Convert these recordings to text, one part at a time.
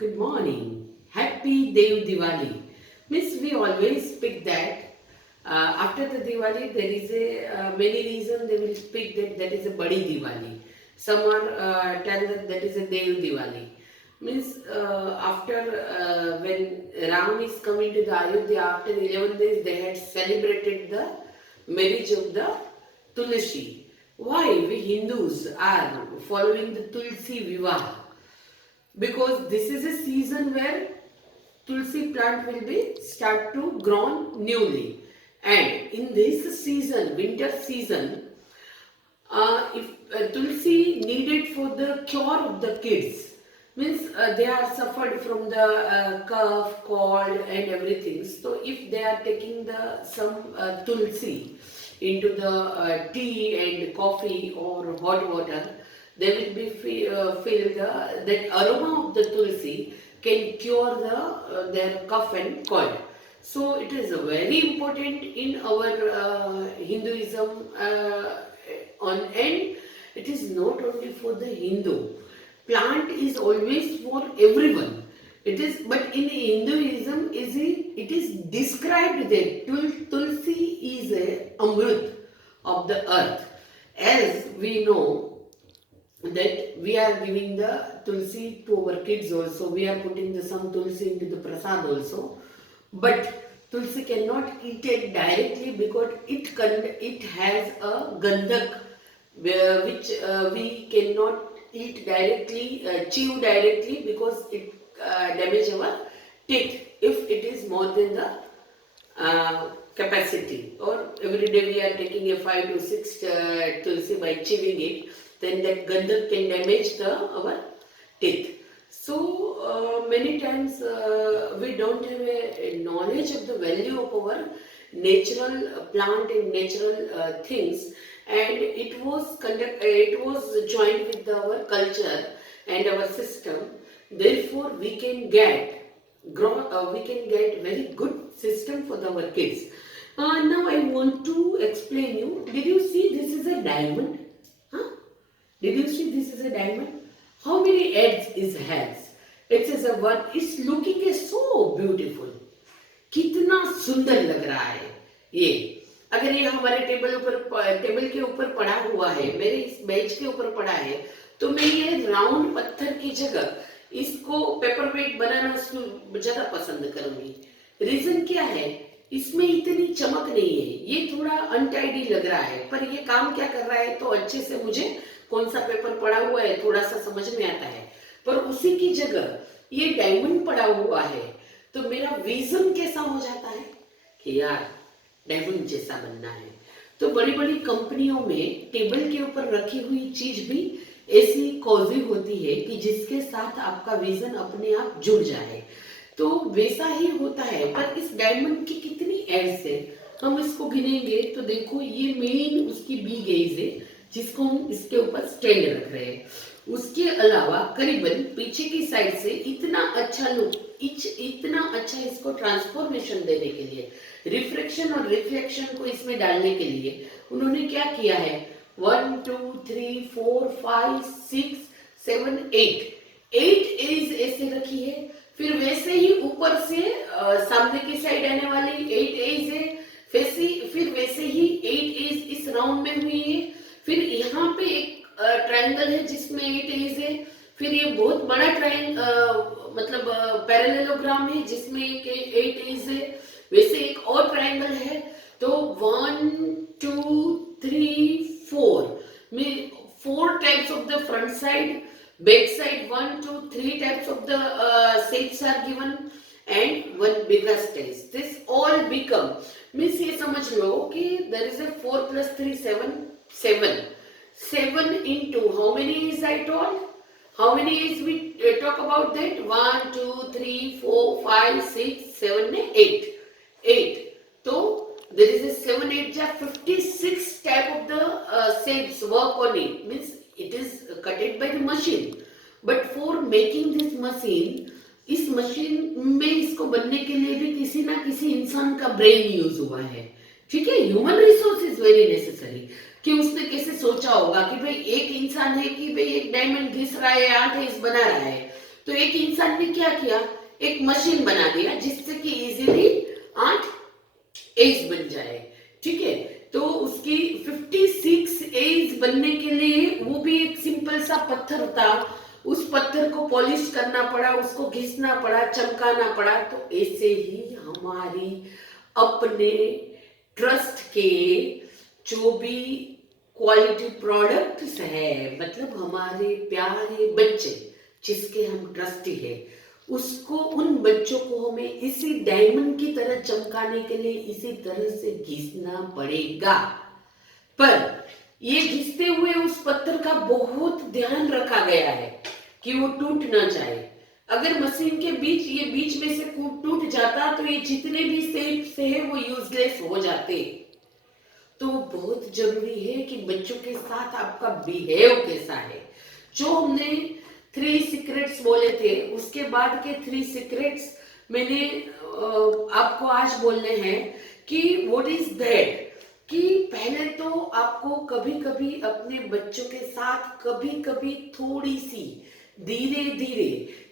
good morning. Happy Dev Diwali. Miss, we always speak that after the Diwali there is a many reasons they will speak that is a Badi Diwali. Some are tell that is a Dev Diwali. Means after when Ram is coming to the Ayodhya after 11 days they had celebrated the marriage of the Tulsi. Why we Hindus are following the Tulsi Vivah? Because this is a season where tulsi plant will be start to grow newly, and in this season, winter season, if tulsi needed for the cure of the kids, means they are suffered from the cough, cold and everything. So if they are taking the some tulsi into the tea and coffee or hot water, they will be feel the that aroma of the tulsi can cure their cough and cold. So it is very important in our Hinduism on end. It is not only for the Hindu. Plant is always for everyone. It is, but in Hinduism, it is described that tulsi is a amrut of the earth. As we know that we are giving the tulsi to our kids also, we are putting the some tulsi into the prasad also, but tulsi cannot eat it directly because it has a gandak which we cannot eat directly, chew directly, because it damage our teeth if it is more than the capacity. Or every day we are taking a 5 to 6 tulsi by chewing it, then that gandak can damage our teeth. So many times we don't have a knowledge of the value of our natural plant and natural things, and it was joined with our culture and our system. Therefore, we can get very good system for our kids. Now I want to explain you. Did you see this is a diamond? Huh? Did you see this is a diamond? How many eggs it has? It is a one. It's looking so beautiful. कितना सुंदर लग रहा है ये. अगर ये हमारे table के ऊपर पड़ा हुआ है, मेरे इस बेंच के ऊपर पड़ा है, तो मैं ये राउंड पत्थर की जगह इसको पेपर वेट बनाना ज्यादा पसंद करूंगी. रीजन क्या है? इसमें इतनी चमक नहीं है, ये थोड़ा अनटाइडी लग रहा है, पर ये काम क्या कर रहा है तो अच्छे से मुझे कौन सा पेपर पड़ा हुआ है थोड़ा सा समझ में आता है. पर उसी की जगह ये डायमंड पड़ा हुआ है, तो मेरा विजन कैसा हो जाता है कि यार डायमंड जैसा बनना है. तो बड़ी बड़ी कंपनियों में टेबल के ऊपर रखी हुई चीज भी ऐसी कॉजी होती है कि जिसके साथ आपका विजन अपने आप जुड़ जाए. तो वैसा ही होता है. पर इस डायमंड की कितनी एड्स है हम इसको गिनेंगे तो देखो, ये मेन उसकी बिग एज है जिसको हम इसके ऊपर स्टैंड रख रहे हैं. उसके अलावा करीबन पीछे की साइड से इतना अच्छा लुक, इतना अच्छा इसको ट्रांसफॉर्मेशन देने के लिए, रिफ्लेक्शन और रिफ्लेक्शन को इसमें डालने के लिए उन्होंने क्या किया है, 1 2 3 4 5 6 7 8 एज ऐसे रखी है. फिर वैसे ही ऊपर से सामने की साइड आने वाली 8 एज है. फिर वैसे ही 8 एज इस राउंड में हुई है. फिर यहाँ पे एक ट्रायंगल है जिसमें 8 एज है. फिर ये बहुत बड़ा मतलब पैरेललोग्राम है जिसमें एक 8 एज है. वैसे एक और ट्रायंगल है. तो 1 2 3 4 में 4 types of the front side, back side 1 2 3 types of the shapes are given and one bigger stage. This all become means ये समझ लो कि there is a 4 plus 3 7 into how many is I told? How many is we talk about that? 1 2 3 4 5 6 7 8. So there is a 7 8 ja 56 type of the shapes work on it. Means it is cutted by the machine, but for making this machine, इस machine में इसको बनने के लिए भी किसी ना किसी इंसान का ब्रेन यूज हुआ है. ठीक है, human resource is very necessary. कि उसने कैसे सोचा होगा कि भाई एक इंसान है कि भाई एक डायमंड घिस रहा है, 8 एज बना रहा है, तो एक इंसान ने क्या किया, एक मशीन बना दिया जिससे कि इजीली 8 एज बन जाए। ठीक है, तो उसकी 56 एज बनने के लिए वो भी एक सिंपल सा पत्थर था, उस पत्थर को पॉलिश करना पड़ा, उसको घिसना पड़ा, चमकाना पड़ा। तो ऐसे ही हमारी अपने ट्रस्ट के जो भी क्वालिटी प्रोडक्ट्स है, मतलब हमारे प्यारे बच्चे जिसके हम ट्रस्टी है, उसको उन बच्चों को हमें इसी डायमंड की तरह चमकाने के लिए इसी तरह से घिसना पड़ेगा। पर ये घिसते हुए उस पत्थर का बहुत ध्यान रखा गया है कि वो टूट ना जाए। अगर मशीन के बीच ये बीच में से टूट जाता तो ये जितने भी शेप से है वो यूजलेस हो जाते। तो बहुत जरूरी है कि बच्चों के साथ आपका बिहेव कैसा है। जो हमने 3 सीक्रेट्स बोले थे, उसके बाद के 3 सीक्रेट्स मैंने आपको आज बोलने हैं कि व्हाट इज दैट। कि पहले तो आपको कभी कभी अपने बच्चों के साथ कभी कभी थोड़ी सी धीरे धीरे,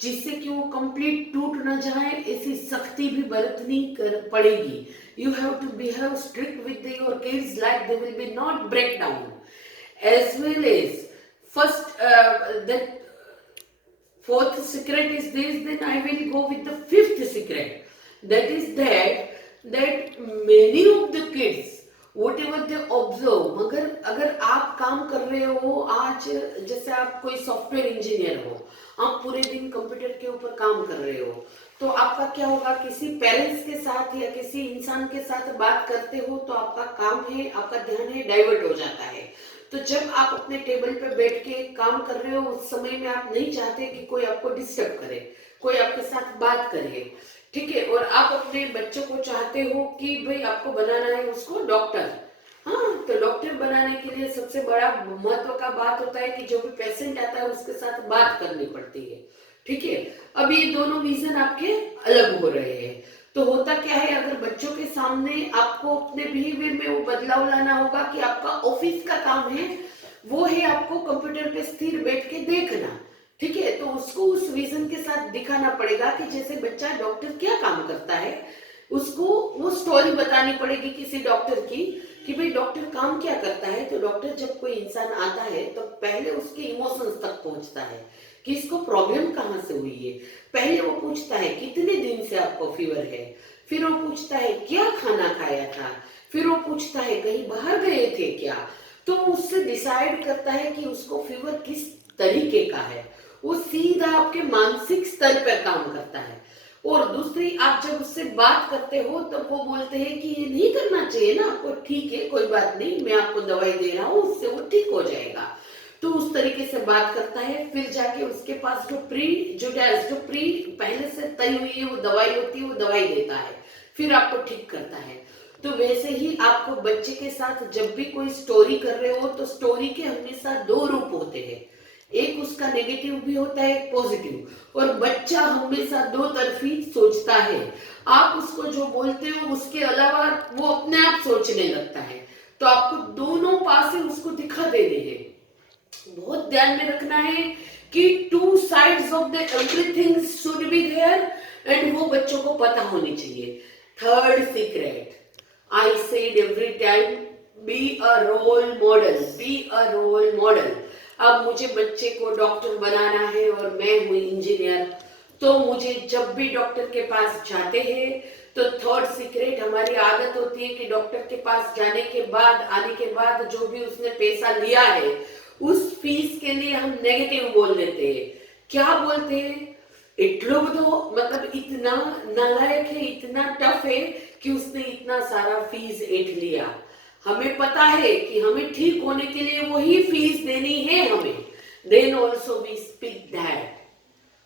जिससे कि वो कंप्लीट टूट ना जाए, ऐसी सख्ती भी बरतनी पड़ेगी। You have to behave strict with your kids like they will be not break down. As well as that fourth secret is this, then I will go with the fifth secret. That is that many of the kids whatever they observe, मगर अगर आप काम कर रहे हो आज, जैसे आप कोई सॉफ्टवेयर इंजीनियर हो, आप पूरे दिन कंप्यूटर के ऊपर काम कर रहे हो, तो आपका क्या होगा, किसी पेरेंट्स के साथ या किसी इंसान के साथ बात करते हो तो आपका काम है, आपका ध्यान है डाइवर्ट हो जाता है। तो जब आप अपने टेबल पे बैठ के काम कर रहे हो, उस समय में आप नहीं चाहते कि कोई आपको डिस्टर्ब करे, कोई आपके साथ बात करे। ठीक है, और आप अपने बच्चों को चाहते हो कि भाई आपको बनाना है उसको डॉक्टर। हाँ, तो डॉक्टर बनाने के लिए सबसे बड़ा महत्व का बात होता है कि जो भी पेशेंट आता है उसके साथ बात करनी पड़ती है। ठीक है, अब ये दोनों विजन आपके अलग हो रहे हैं। तो होता क्या है, अगर बच्चों के सामने आपको अपने बिहेवियर में वो बदलाव लाना होगा कि आपका ऑफिस का काम है वो है आपको कंप्यूटर पे स्थिर बैठ के देखना। ठीक है, तो उसको उस विजन के साथ दिखाना पड़ेगा कि जैसे बच्चा डॉक्टर क्या काम करता है, उसको वो स्टोरी बतानी पड़ेगी किसी डॉक्टर की कि भाई डॉक्टर काम क्या करता है। तो डॉक्टर जब कोई इंसान आता है तो पहले उसके इमोशंस तक पहुंचता है कि इसको प्रॉब्लम कहाँ से हुई है। पहले वो पूछता है कितने दिन से आपको फीवर है, फिर वो पूछता है क्या खाना खाया था, फिर वो पूछता है कहीं बाहर गए थे क्या। तो उससे डिसाइड करता है कि उसको फीवर किस तरीके का है। वो सीधा आपके मानसिक स्तर पर काम करता है। और दूसरी, आप जब उससे बात करते हो तो वो बोलते हैं कि ये नहीं करना चाहिए ना आपको, ठीक है कोई बात नहीं, मैं आपको दवाई दे रहा हूँ, उससे वो ठीक हो जाएगा। तो उस तरीके से बात करता है, फिर जाके उसके पास जो प्री पहले से तय हुई है वो दवाई होती है, वो दवाई देता है, फिर आपको ठीक करता है। तो वैसे ही आपको बच्चे के साथ जब भी कोई स्टोरी कर रहे हो तो स्टोरी के हमेशा 2 रूप होते हैं, एक उसका नेगेटिव भी होता है, एक पॉजिटिव। और बच्चा हमेशा 2 तरफी सोचता है। आप उसको जो बोलते हो उसके अलावा वो अपने आप सोचने लगता है। तो आपको दोनों पासे उसको दिखा देने हैं। बहुत ध्यान में रखना है कि 2 sides of the everything should be there and वो बच्चों को पता होनी चाहिए। Third secret, I said every time, be a role model, be a role model. अब मुझे बच्चे को डॉक्टर बनाना है और मैं हूँ इंजीनियर, तो मुझे जब भी डॉक्टर के पास जाते हैं तो थर्ड सीक्रेट, हमारी आदत होती है कि डॉक्टर के पास जाने के बाद, आने के बाद जो भी उसने पैसा लिया है उस फीस के लिए हम नेगेटिव बोल देते हैं। क्या बोलते हैं, इट्लो तो मतलब इतना नालायक है, इतना टफ है कि उसने इतना सारा फीस एट लिया। हमें पता है कि हमें ठीक होने के लिए वही फीस देनी है हमें, then also we speak that.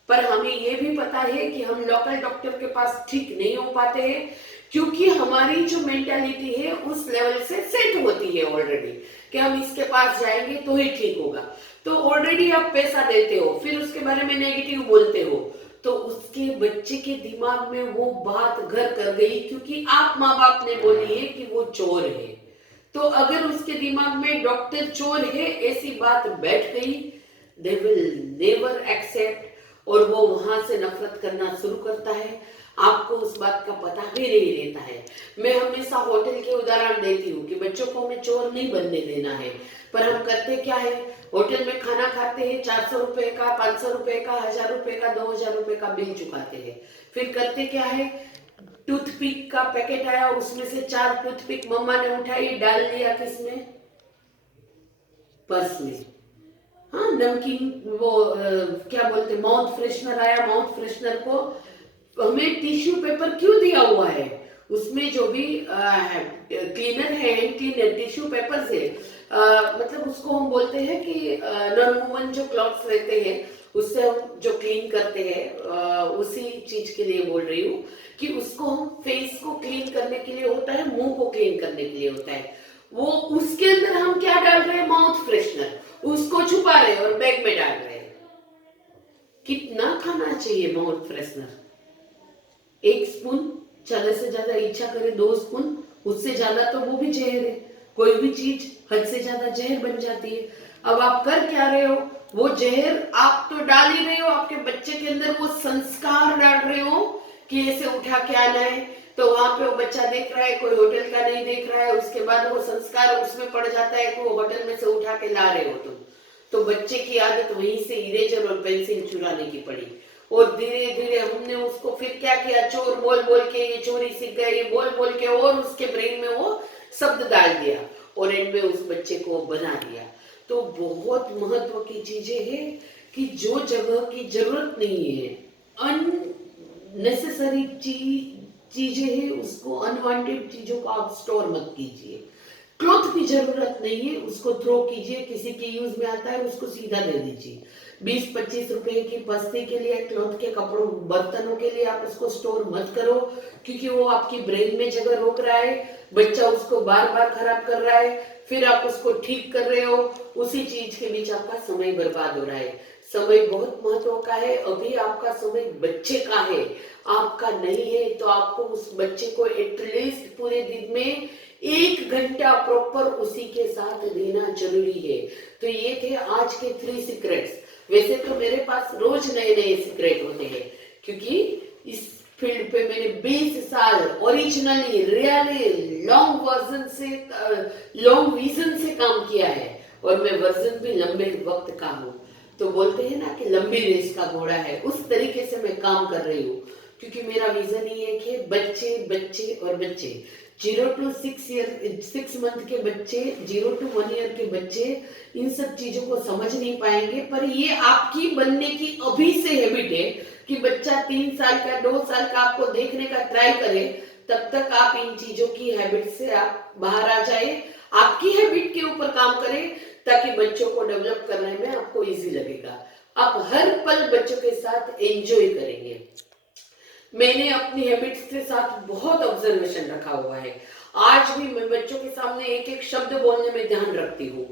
पर हमें यह भी पता है कि हम लोकल डॉक्टर के पास ठीक नहीं हो पाते हैं, क्योंकि हमारी जो मेंटालिटी है उस लेवल से सेट होती है ऑलरेडी कि हम इसके पास जाएंगे तो ही ठीक होगा। तो ऑलरेडी आप पैसा देते हो, फिर उसके बारे में नेगेटिव बोलते हो, तो उसके बच्चे के दिमाग में वो बात घर कर गई, क्योंकि आप माँ बाप ने बोली है कि वो चोर है। तो अगर उसके दिमाग में डॉक्टर चोर है ऐसी बात बैठ गई, दे विल नेवर एक्सेप्ट। और वो वहां से नफरत करना शुरू करता है, आपको उस बात का पता भी नहीं रहता है। मैं हमेशा होटल के उदाहरण देती हूँ कि बच्चों को हमें चोर नहीं बनने देना है, पर हम करते क्या है, होटल में खाना खाते हैं, 400 रुपए का, 500 रुपए का, 1000 रुपए का, 2000 रुपए का बिल चुकाते हैं। फिर करते क्या है, टूथपिक का पैकेट आया, उसमें से 4 टूथपिक मम्मा ने उठाई, डाल दिया किसमें, पर्स में। हाँ, नमकीन वो क्या बोलते, माउथ फ्रेशनर आया, माउथ फ्रेशनर को हमें टिश्यू पेपर क्यों दिया हुआ है, उसमें जो भी क्लीनर है, हैंड क्लीनर टिश्यू पेपर से मतलब उसको हम बोलते हैं कि नॉन वुमन जो क्लॉथ्स रहते हैं उससे हम जो क्लीन करते हैं, उसी चीज के लिए बोल रही हूँ कि उसको हम फेस को क्लीन करने के लिए होता है, मुंह को क्लीन करने के लिए होता है, वो उसके अंदर हम क्या डाल रहे हैं, माउथ फ्रेशनर, उसको छुपा रहे हैं और बैग में डाल रहे हैं। कितना खाना चाहिए माउथ फ्रेशनर, 1 स्पून, ज्यादा से ज्यादा इच्छा करे 2 स्पून, उससे ज्यादा तो वो भी जहर है। कोई भी चीज हद से ज्यादा जहर बन जाती है। अब आप कर क्या रहे हो, वो जहर आप तो डाल ही रहे हो, आपके बच्चे के अंदर वो संस्कार डाल रहे हो कि ऐसे उठा के आना है, तो वहां पे वो बच्चा देख रहा है, कोई होटल का नहीं देख रहा है, उसके बाद वो संस्कार उसमें पड़ जाता है कि वो होटल में से उठा के ला रहे हो तुम, तो बच्चे की आदत वहीं से इरेजर और पेंसिल चुराने की पड़ी। और धीरे धीरे हमने उसको फिर क्या किया, चोर बोल बोल के ये चोरी सीख गए, ये बोल बोल के, और उसके ब्रेन में वो शब्द डाल दिया और एंड में उस बच्चे को बना दिया। तो बहुत महत्व की चीजें हैं कि जो जगह की जरूरत नहीं है, अननेसेसरी चीजें हैं, उसको अनवांटेड चीजों को आप स्टोर मत कीजिए। क्लॉथ की जरूरत नहीं है, उसको थ्रो कीजिए, किसी के यूज में आता है उसको सीधा दे दीजिए। 20-25 रुपए की बस्ती के लिए, क्लॉथ के कपड़ों बर्तनों के लिए आप उसको स्टोर मत करो, क्योंकि वो आपकी ब्रेन में जगह रोक रहा है, बच्चा उसको बार बार खराब कर रहा है, फिर आप उसको ठीक कर रहे हो, उसी चीज के बीच आपका समय बर्बाद हो रहा है। समय बहुत महत्व का है, अभी आपका समय बच्चे का है, आपका नहीं है, तो आपको उस बच्चे को एटलीस्ट पूरे दिन में 1 घंटा प्रॉपर उसी के साथ देना जरूरी है। तो ये थे आज के 3 सीक्रेट्स। वैसे तो मेरे पास रोज नए नए सीक्रेट होते हैं, क्योंकि इस फील्ड पे मैंने 20 साल ओरिजिनली रियली लॉन्ग वर्जन से, लॉन्ग विजन से काम किया है, और मैं वर्जन भी लंबे वक्त का हूँ। तो बोलते हैं ना कि लंबी रेस का घोड़ा है, उस तरीके से मैं काम कर रही हूँ, क्योंकि मेरा विजन ही है कि बच्चे बच्चे और बच्चे, 0 to 6 मंथ के बच्चे, 0 to 1 ईयर के बच्चे इन सब चीजों को समझ नहीं पाएंगे, पर ये आपकी बनने की अभी से हैबिट है कि बच्चा 3 साल का, 2 साल का आपको देखने का ट्राई करे, तब तक आप इन चीजों की हैबिट से आप बाहर आ जाए, आपकी हैबिट के ऊपर काम करें, ताकि बच्चों को डेवलप करने में आपको इजी लगेगा। आप हर पल बच्चों के साथ एंजॉय करेंगे। मैंने अपनी हैबिट्स के साथ बहुत ऑब्जर्वेशन रखा हुआ है। आज भी मैं बच्चों के सामने एक एक शब्द बोलने में ध्यान रखती हूँ,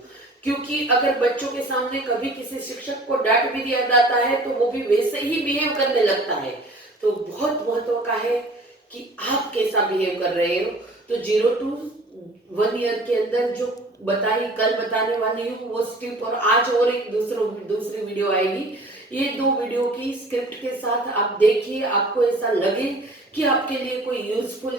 क्योंकि अगर बच्चों के सामने कभी किसी शिक्षक को डांट भी दिया जाता है तो वो भी वैसे ही बिहेव करने लगता है। तो बहुत महत्व का है कि आप कैसा बिहेव कर रहे हो। तो 0 to 1 ईयर के अंदर जो बताई, कल बताने वाली हूँ वो स्क्रिप्ट, और आज और एक दूसरी वीडियो आएगी। ये 2 वीडियो की स्क्रिप्ट के साथ आप देखिए, आपको ऐसा लगे कि आपके लिए कोई यूजफुल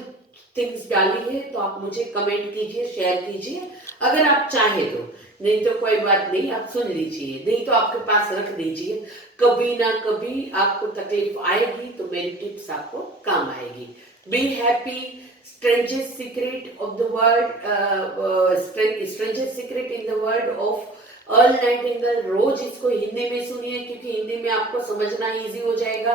थिंग्स डाली है तो आप मुझे कमेंट कीजिए, शेयर कीजिए, अगर आप चाहे तो। नहीं तो कोई बात नहीं, आप सुन लीजिए, नहीं तो आपके पास रख दीजिए, कभी ना कभी आपको तकलीफ आएगी तो मेरी टिप्स आपको काम आएगी। Be happy, strangest secret of the world, strangest secret in the world of Earl Nightingale. रोज इसको हिंदी में सुनिए, क्योंकि हिंदी में आपको समझना इजी हो जाएगा,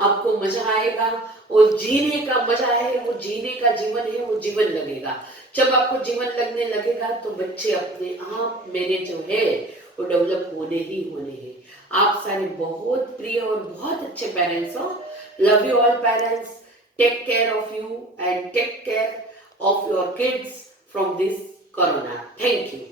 आपको मजा आएगा, और जीने का मजा है, वो जीने का जीवन है, वो जीवन लगेगा। जब आपको जीवन लगने लगेगा तो बच्चे अपने आप मेरे जो है वो डेवलप होने ही होने हैं। आप सारे बहुत प्रिय और बहुत अच्छे पेरेंट्स हो। Love you all parents, take care of you and take care of your kids from this corona. Thank you.